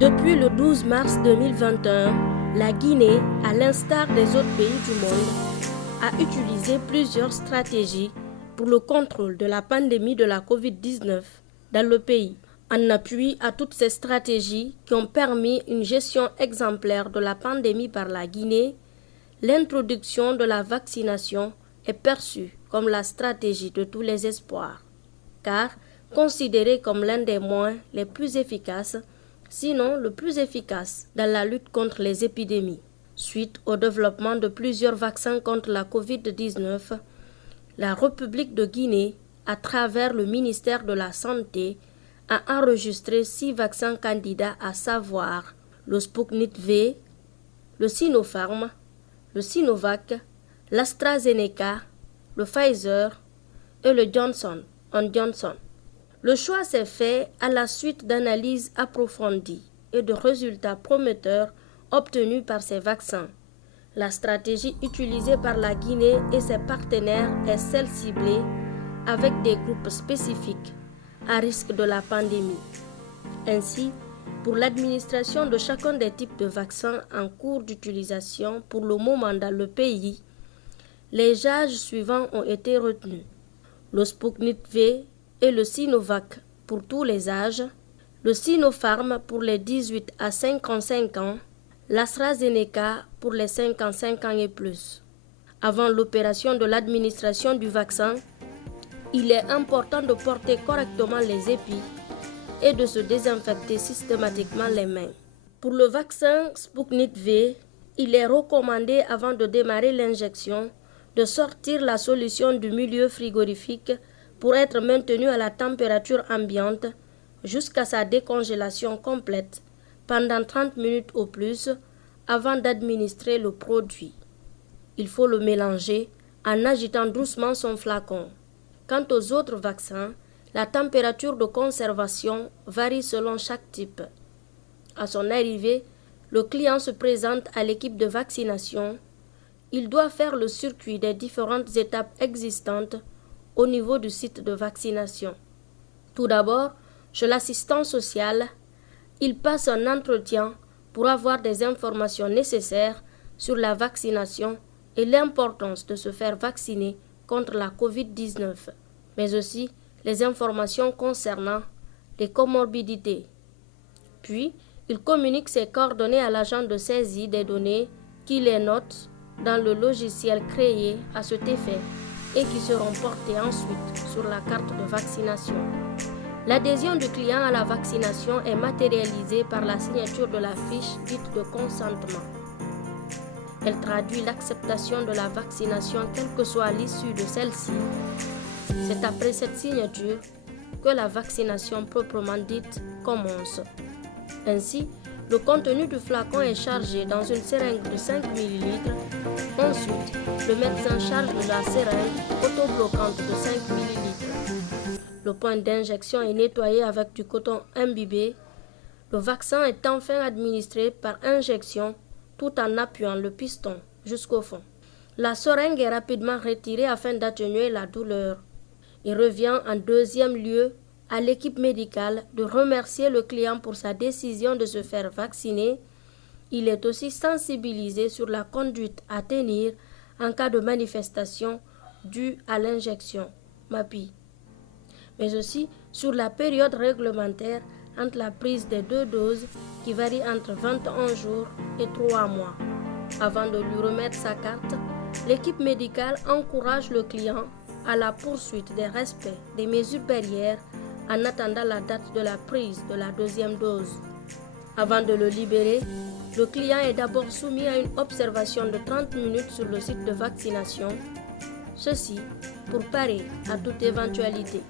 Depuis le 12 mars 2021, la Guinée, à l'instar des autres pays du monde, a utilisé plusieurs stratégies pour le contrôle de la pandémie de la COVID-19 dans le pays. En appui à toutes ces stratégies qui ont permis une gestion exemplaire de la pandémie par la Guinée, l'introduction de la vaccination est perçue comme la stratégie de tous les espoirs, car considérée comme l'un des moyens les plus efficaces, sinon le plus efficace dans la lutte contre les épidémies. Suite au développement de plusieurs vaccins contre la COVID-19, la République de Guinée, à travers le ministère de la Santé, a enregistré 6 vaccins candidats, à savoir le Sputnik V, le Sinopharm, le Sinovac, l'AstraZeneca, le Pfizer et le Johnson & Johnson. Le choix s'est fait à la suite d'analyses approfondies et de résultats prometteurs obtenus par ces vaccins. La stratégie utilisée par la Guinée et ses partenaires est celle ciblée avec des groupes spécifiques à risque de la pandémie. Ainsi, pour l'administration de chacun des types de vaccins en cours d'utilisation pour le moment dans le pays, les âges suivants ont été retenus. Le Sputnik V et le Sinovac pour tous les âges, le Sinopharm pour les 18 à 55 ans, l'AstraZeneca pour les 55 ans et plus. Avant l'opération de l'administration du vaccin, il est important de porter correctement les épis et de se désinfecter systématiquement les mains. Pour le vaccin Sputnik V, il est recommandé avant de démarrer l'injection de sortir la solution du milieu frigorifique pour être maintenu à la température ambiante jusqu'à sa décongélation complète pendant 30 minutes au plus avant d'administrer le produit. Il faut le mélanger en agitant doucement son flacon. Quant aux autres vaccins, la température de conservation varie selon chaque type. À son arrivée, le client se présente à l'équipe de vaccination. Il doit faire le circuit des différentes étapes existantes au niveau du site de vaccination. Tout d'abord, chez l'assistant social, il passe un entretien pour avoir des informations nécessaires sur la vaccination et l'importance de se faire vacciner contre la COVID-19, mais aussi les informations concernant les comorbidités. Puis, il communique ses coordonnées à l'agent de saisie des données qui les note dans le logiciel créé à cet effet et qui seront portés ensuite sur la carte de vaccination. L'adhésion du client à la vaccination est matérialisée par la signature de la fiche dite de consentement. Elle traduit l'acceptation de la vaccination quelle que soit l'issue de celle-ci. C'est après cette signature que la vaccination proprement dite commence. Ainsi, le contenu du flacon est chargé dans une seringue de 5 ml. Ensuite, le médecin charge de la seringue autobloquante de 5 ml. Le point d'injection est nettoyé avec du coton imbibé. Le vaccin est enfin administré par injection tout en appuyant le piston jusqu'au fond. La seringue est rapidement retirée afin d'atténuer la douleur. Il revient en deuxième lieu à l'équipe médicale de remercier le client pour sa décision de se faire vacciner. Il est aussi sensibilisé sur la conduite à tenir en cas de manifestation due à l'injection MAPI, mais aussi sur la période réglementaire entre la prise des 2 doses qui varie entre 21 jours et 3 mois. Avant de lui remettre sa carte, l'équipe médicale encourage le client à la poursuite des respects des mesures barrières en attendant la date de la prise de la deuxième dose. Avant de le libérer, le client est d'abord soumis à une observation de 30 minutes sur le site de vaccination, ceci pour parer à toute éventualité.